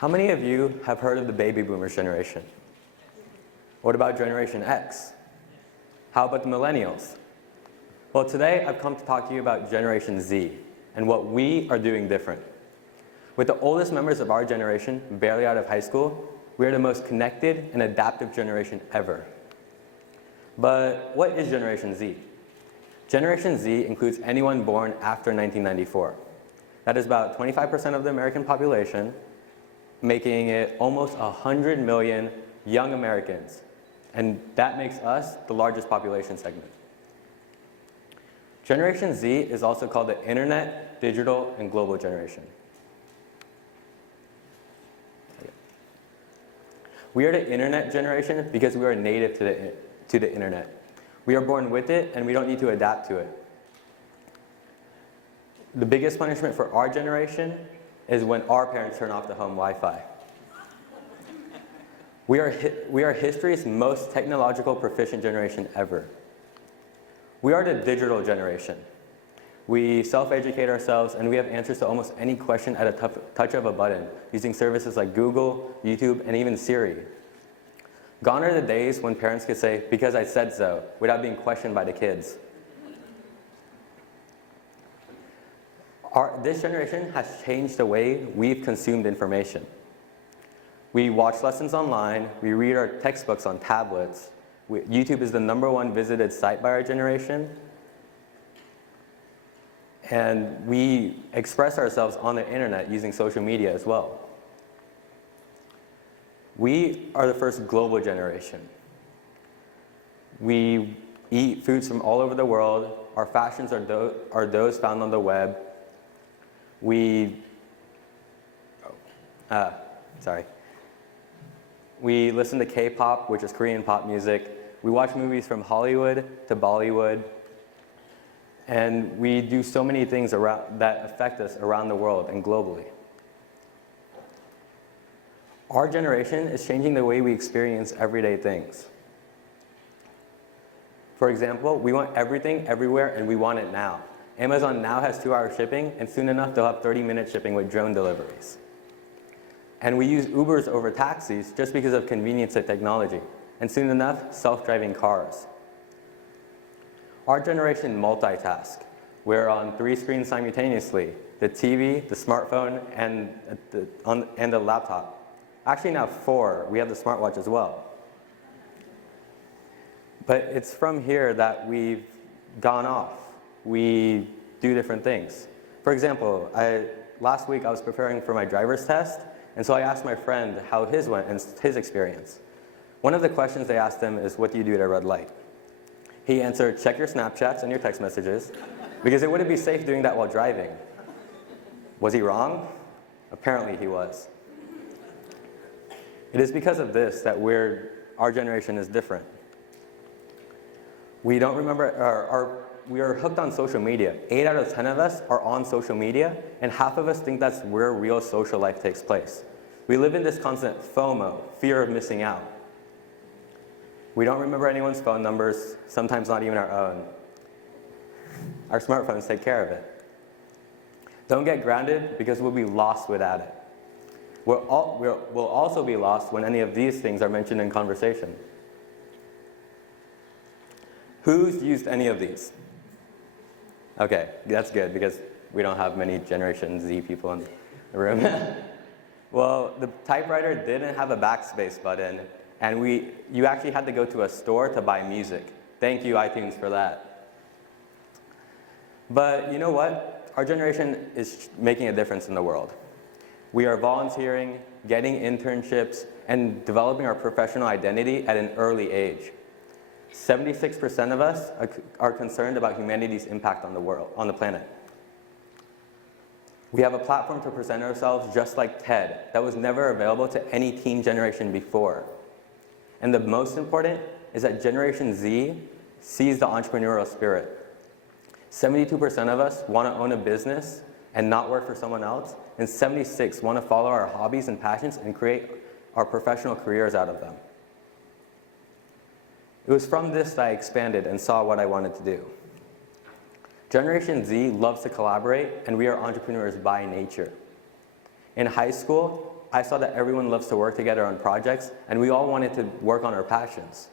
How many of you have heard of the baby boomers generation? What about Generation X? How about the millennials? Well, today I've come to talk to you about Generation Z and what we are doing different. With the oldest members of our generation barely out of high school, we are the most connected and adaptive generation ever. But what is Generation Z? Generation Z includes anyone born after 1994. That is about 25% of the American population, making it almost 100 million young Americans. And that makes us the largest population segment. Generation Z is also called the Internet, Digital, and Global generation. We are the Internet generation because we are native to the Internet. We are born with it, and we don't need to adapt to it. The biggest punishment for our generation is when our parents turn off the home Wi-Fi. We are history's most technological proficient generation ever. We are the digital generation. We self-educate ourselves, and we have answers to almost any question at a touch of a button, using services like Google, YouTube, and even Siri. Gone are the days when parents could say, "Because I said so," without being questioned by the kids. This generation has changed the way we've consumed information. We watch lessons online, we read our textbooks on tablets. YouTube is the #1 visited site by our generation. And we express ourselves on the internet using social media as well. We are the first global generation. We eat foods from all over the world. Our fashions are those found on the web. We listen to K-pop, which is Korean pop music. We watch movies from Hollywood to Bollywood. And we do so many things that affect us around the world and globally. Our generation is changing the way we experience everyday things. For example, we want everything, everywhere, and we want it now. Amazon now has 2-hour shipping, and soon enough they'll have 30-minute shipping with drone deliveries. And we use Ubers over taxis just because of convenience and technology, and soon enough, self-driving cars. Our generation multitask. We're on 3 screens simultaneously: the TV, the smartphone, and the laptop. Actually now 4, we have the smartwatch as well. But it's from here that we've gone off. We do different things. For example, last week I was preparing for my driver's test, and so I asked my friend how his went and his experience. One of the questions they asked him is, "What do you do at a red light?" He answered, "Check your Snapchats and your text messages," because it wouldn't be safe doing that while driving. Was he wrong? Apparently he was. It is because of this that our generation is different. We don't remember, we are hooked on social media. 8 out of 10 of us are on social media, and half of us think that's where real social life takes place. We live in this constant FOMO, fear of missing out. We don't remember anyone's phone numbers, sometimes not even our own. Our smartphones take care of it. Don't get grounded, because we'll be lost without it. We'll also be lost when any of these things are mentioned in conversation. Who's used any of these? Okay, that's good, because we don't have many Generation Z people in the room. Well, the typewriter didn't have a backspace button, and you actually had to go to a store to buy music. Thank you, iTunes, for that. But you know what? Our generation is making a difference in the world. We are volunteering, getting internships, and developing our professional identity at an early age. 76% of us are concerned about humanity's impact on the world, on the planet. We have a platform to present ourselves just like TED that was never available to any teen generation before. And the most important is that Generation Z sees the entrepreneurial spirit. 72% of us want to own a business and not work for someone else, and 76 want to follow our hobbies and passions and create our professional careers out of them. It was from this that I expanded and saw what I wanted to do. Generation Z loves to collaborate, and we are entrepreneurs by nature. In high school, I saw that everyone loves to work together on projects, and we all wanted to work on our passions.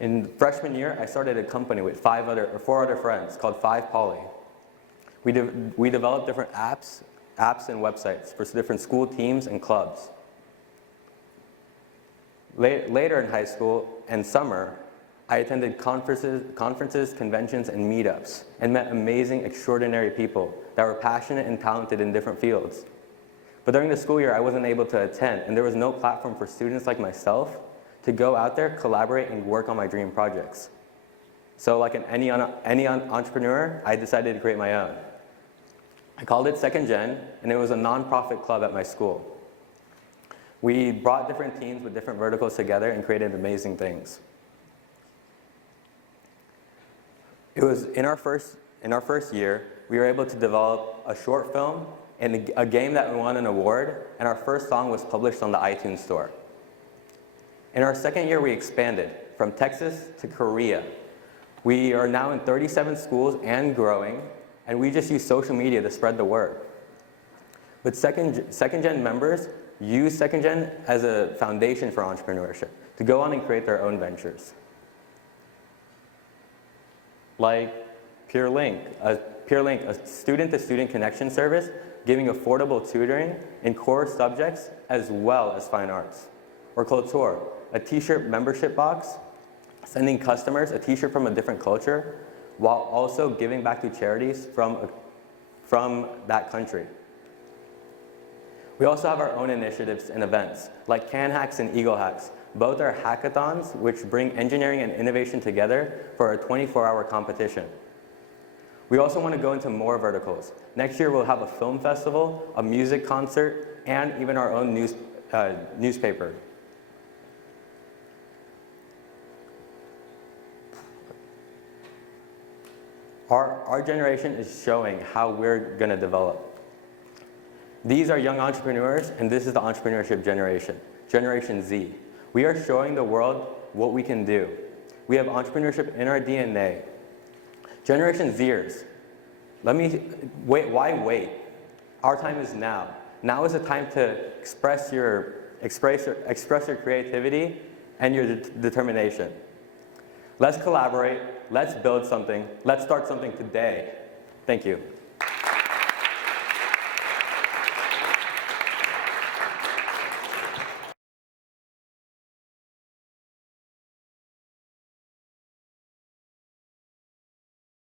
In freshman year, I started a company with 4 other friends called 5 Poly. We developed different apps and websites for different school teams and clubs. Later in high school and summer, I attended conferences, conventions, and meetups, and met amazing, extraordinary people that were passionate and talented in different fields. But during the school year, I wasn't able to attend, and there was no platform for students like myself to go out there, collaborate, and work on my dream projects. So like any entrepreneur, I decided to create my own. I called it Second Gen, and it was a nonprofit club at my school. We brought different teams with different verticals together and created amazing things. It was in our first year, we were able to develop a short film and a game that won an award, and our first song was published on the iTunes Store. In our second year, we expanded from Texas to Korea. We are now in 37 schools and growing, and we just use social media to spread the word. But Second Gen members use Second Gen as a foundation for entrepreneurship, to go on and create their own ventures. Like PeerLink, a student-to-student connection service giving affordable tutoring in core subjects as well as fine arts. Or Culture, a t-shirt membership box, sending customers a t-shirt from a different culture while also giving back to charities from that country. We also have our own initiatives and events, like Can Hacks and Eagle Hacks. Both are hackathons which bring engineering and innovation together for a 24-hour competition. We also want to go into more verticals. Next year we'll have a film festival, a music concert, and even our own newspaper. Our generation is showing how we're going to develop. These are young entrepreneurs, and this is the entrepreneurship generation, Generation Z. We are showing the world what we can do. We have entrepreneurship in our DNA. Generation Zers, why wait? Our time is now. Now is the time to express your creativity and your determination. Let's collaborate, let's build something, let's start something today. Thank you.